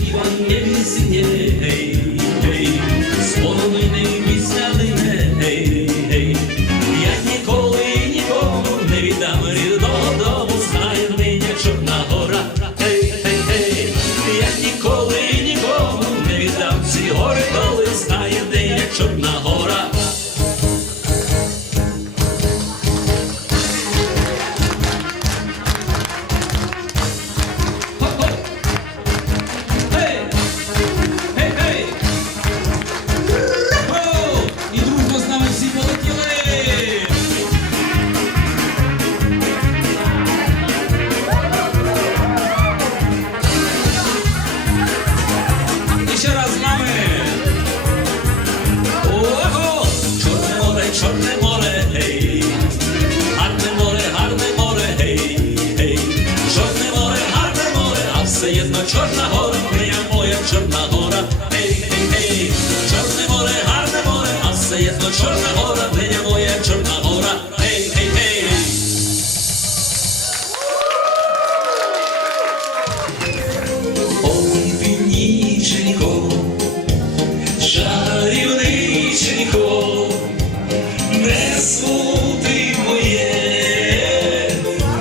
Іван не гей. Я ніколи нікому не віддам рідного дому, знає нині Чорна гора. Я ніколи нікому не віддам ці коли знає Чорна гора. Чорна гора, моя моя Чорна гора, гей, гей, гей! Ой, північенько, чарівниченько, не смути моє,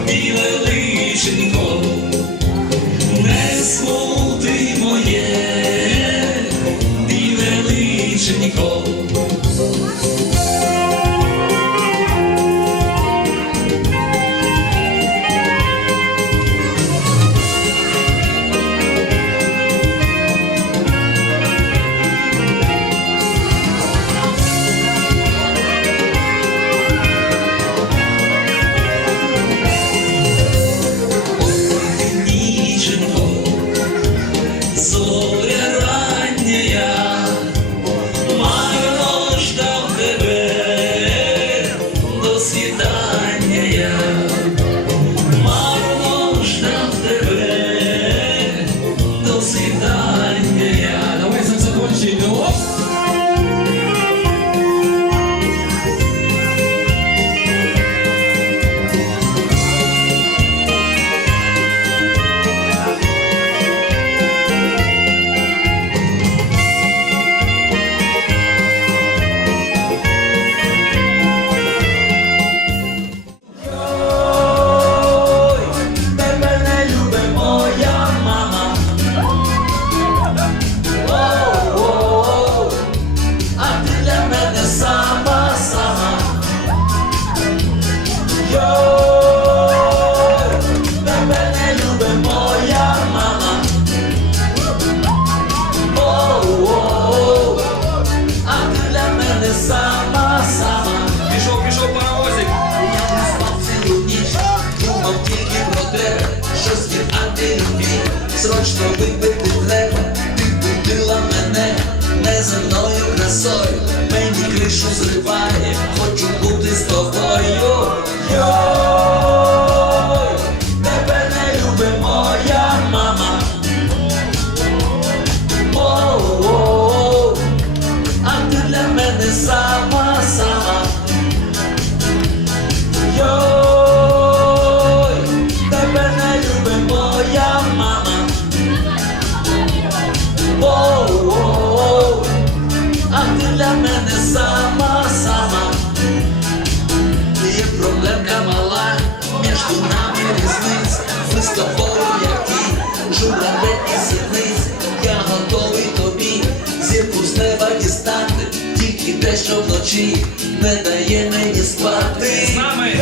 біле личенько, не смути моє, біле личенько. Срочно випити треба, ти будила мене неземною красою, мені кришу зриває, хочу бути з тобою. Йой, для мене сама сама. Є проблемка мала, між нами різниць. Ми з тобою, як ті, журавель і сіниць. Я готовий тобі зірку з неба дістати, тільки те, що вночі не дає мені спати. З нами.